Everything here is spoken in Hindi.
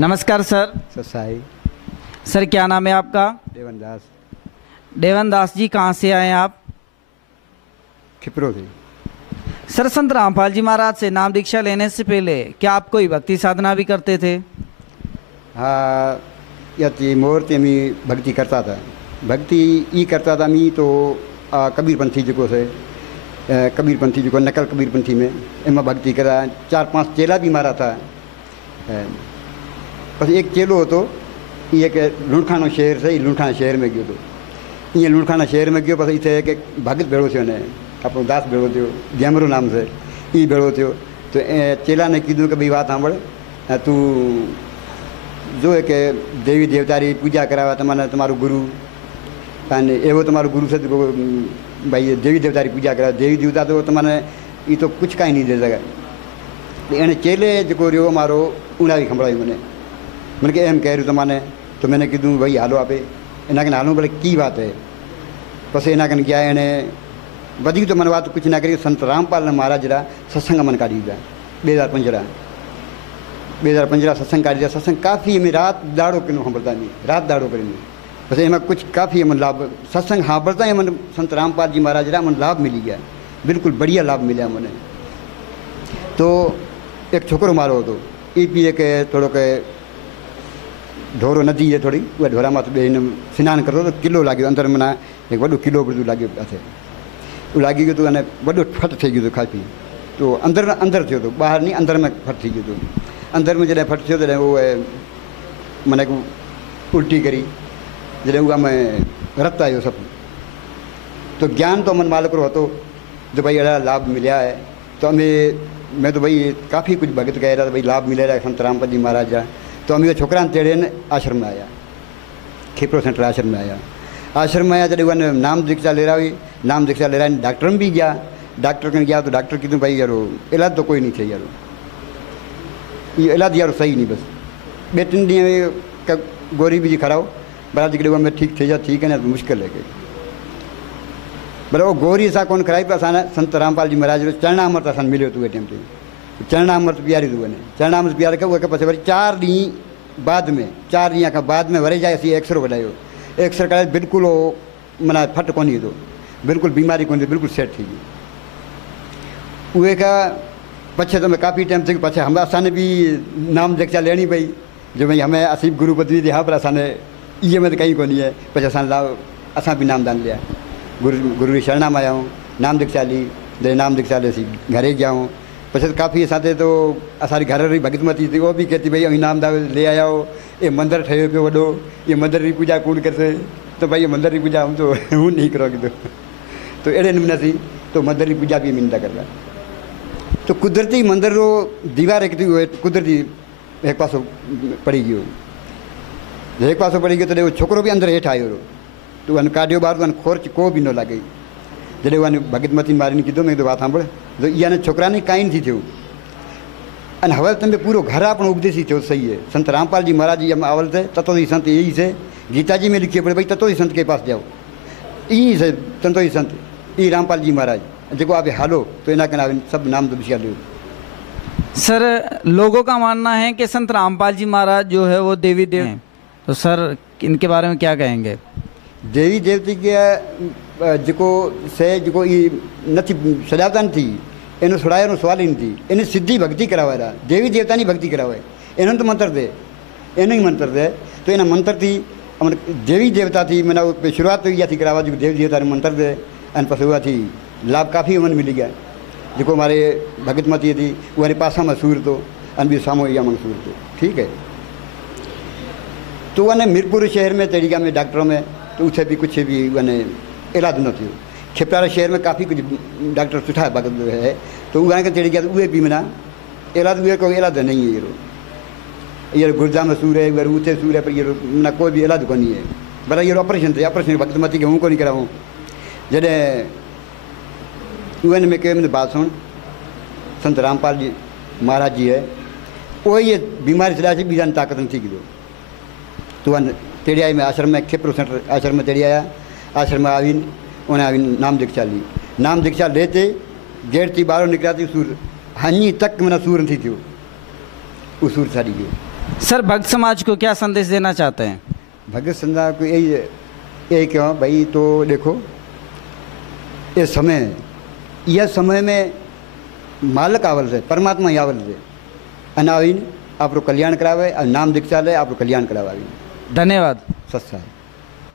नमस्कार सर। ससाई। सर क्या नाम है आपका? देवनदास। देवनदास जी, कहाँ से आए हैं आप? खिपरो से। सर, संत रामपाल जी महाराज से नाम दीक्षा लेने से पहले क्या आप कोई भक्ति साधना भी करते थे? हाँ, याची मूर्ति में भक्ति करता था। भक्ति ये करता था मी तो कबीरपंथी जो से कबीरपंथी जो नकल कबीरपंथी में इनमें भक्ति करा। 4-5 चेला भी मारा था। बस एक चेलो हो तो ये के लुणखाना शहर से लुणखाना शहर में गयो तो ये लुणखाना शहर में गयो। बस इतने एक भगत भेड़ो थो ने अपनो दास भेड़ो थो जैमरो नाम से ये भेड़ो थो। तो चेला ने कीधु कि भाई बात सांभ तू जो है कि देवी देवता री पूजा करावा तमने तमारो गुरु अने एवो तमारो गुरु से भाई देवी देवता री पूजा करा। देवी देवता तो तमने ये तो कुछ कहीं नहीं दे सके। एने चेले जो रो मारो उड़ावी खंभड़ाई मैंने कि एम कह रही तमाने। तो मैंने कीधु भाई हालो आपे इना के हालू भले की बात है। बस इना कन गया एने वधी तो मन बात कुछ ना करी। संत रामपाल महाराज रा सत्संग मन काढ़ी दिया 2015 सत्संग काढ़ी दिया। सत्संग काफ़ी में रात दाड़ो किनो सांभरता नहीं, रात दाड़ो करी बस एम कुछ काफ़ी मन लाभ सत्संग सांभरता ही मन संत रामपाल जी महाराज रा मन लाभ मिली गया। बिल्कुल बढ़िया लाभ मिला मैंने। तो एक छोकरो मारो तो ये पी के थोड़ो के ढोरो नदी है थोड़ी वह ढोरा में स्नान करो तो किलो लगे अंदर मना एक वो किलो बधु लगे पासे वो लगी गयो तो अने वो फट थी गयो तो काफ़ी। तो अंदर अंदर थो तो बाहर नहीं अंदर में फट थी गयो। तो अंदर में जैसे फट थो तो वो मैंने उल्टी करी जैसे वो में रक्त आयो सब। तो ज्ञान तो मन मालिक रो तो जो भाई अड़ा लाभ मिला है। तो मैं तो भाई काफ़ी कुछ भगत कह रहा था भाई लाभ मिले रहा संत रामपाल जी महाराज जा। तो अमी छोकरा तेड़े ने आश्रम में आया, खिपरो सेंटर आश्रम में आया। आश्रम में आया जब वन नाम दीक्षा ले रहा हुई नाम दीक्षा ले रहा डॉक्टर में भी गया। डॉक्टर कन गया तो डॉक्टर कीधु भाई यारो इलाज तो कोई नहीं थे यारो ये इलाज यारो सही नहीं बस 2-3 ॾींहं गोरी भी खराओ बराबर जॾहिं में ठीक थे जा ठीक है ना तो मुश्किल है। पर वो गोरी असां कोन कराई पर असां संत रामपाल जी महाराज जो चरणामृत असां मिलियो तो टाइम ते चरणामृत पीआरी तो वने चरणामृत पीआरे के उहे पासे वरी 4 ॾींहं बाद में 4 ॾींहं खां बाद में वरी जाए असीं एक्सरो कढायो। एक्सरे कढाए बिल्कुल वो माना फट कोनी थो बिल्कुल बीमारी कोनी बिल्कुल सेट थी गई। उहे का पछे तो मैं काफ़ी टाइम तक पछे हम असाने भी नाम दीक्षा लेनी पई जो भाई हमें असीब गुरु पदवी दी। हाँ पर असाने ये में तो कहीं कोनी है। पछे असां भी नामदान लिया गुरु की शरणा में आया हूँ नाम दीक्षा ली जैसे नाम दीक्षा ले घरे गया हूँ। पछे काफ़ी असाते तो असारी घर री भगतमती थी वो भी कहती भाई इनाम दा ले आया हो ये मंदिर ठहियो पियो वॾो ये मंदिर की पूजा कौन करसे। तो भाई ये मंदिर की पूजा हम तो हूँ नहीं करो कीधो। तो अड़े नमूने थी तो मंदिर की पूजा भी मिलता करता। तो कुदरती मंदिर रो दीवार एक थी कुदरती एक पासो पड़ी गयो एक पासो पड़ी गयो तो वो छोकरो भी अंदर हेठ आयो तो वन काढ़ियो बाहर वन खोर्च को भी न लगे। जॾहिं वन भगतमती मारी कीधो मैं बात सांभ तो इहा छोकरा ने काइन थी थियो अने हवे तमे पूरो घर आपणो उपदेशी थियो सही है। संत रामपाल जी महाराज जी आवल थे तत्वोदय संत यही से गीता जी में लिखिए पड़े भाई तत्वोदय संत के पास जाओ यही से तत्वोदय संत ई रामपाल जी महाराज जो आप हालो तो इना के सब नाम दीक्षा लो। सर, लोगों का मानना है कि संत रामपाल जी महाराज जो है वो देवी देव हैं, तो सर इनके बारे में क्या कहेंगे? देवी देवती के जो से जो ये नथी सजावता थी इन सुड़ाया सवाल ही नहीं थी इन सीधी भक्ति करावे रहा देवी देवता की भक्ति करावे इन तो मंत्र दे इन ही मंत्र दे। तो इन मंत्र थी देवी देवता थी मैंने शुरुआत तो यह थी करावा जो देवी देवता ने मंत्र दे अन पस हुआ थी लाभ काफ़ी उन मिली गया। जो हमारे भगतमती थी वो पासा में सूर तो अन भी सामो या मंसूर तो ठीक है। तो वन मीरपुर शहर में तरीका में डॉक्टरों में तो उसे भी कुछ भी वन इलाज न थी। खिपरारा शहर में काफ़ी कुछ डॉक्टर सुठा भगत है तो उगा के तरीका उहे भी मना इलाज उहे कोई इलाज नहीं है। ये गुर्जा में सूर है उसे सूर है पर ये मना कोई भी इलाज को नहीं है। भला ये ऑपरेशन थे ऑपरेशन भगतमती के हूँ को नहीं कराऊँ जॾहिं उन में कई बात सुन संत रामपाल जी महाराज जी है वो ये बीमारी चला से बीजा ताकत नहीं थी गई। तो वन तेड़िया में आश्रम में खिपरो सेंटर आश्रम में तेड़ी आया आश्रम में आवी उन्हें आवी नाम दीक्षा ली। नाम दीक्षा लेते गेट थी बाहर निकला थी सूर हनी तक मैंने सूर नहीं थी वो सूर साड़ी गयो। सर भक्त समाज को क्या संदेश देना चाहते हैं? भगत संध्या को यही क्यों भाई, तो देखो ये समय, यह समय में मालक आवल से, परमात्मा आवल से अनावीन आप कल्याण करावे और नाम दीक्षा ले आप कल्याण करावे। धन्यवाद। सत्सा।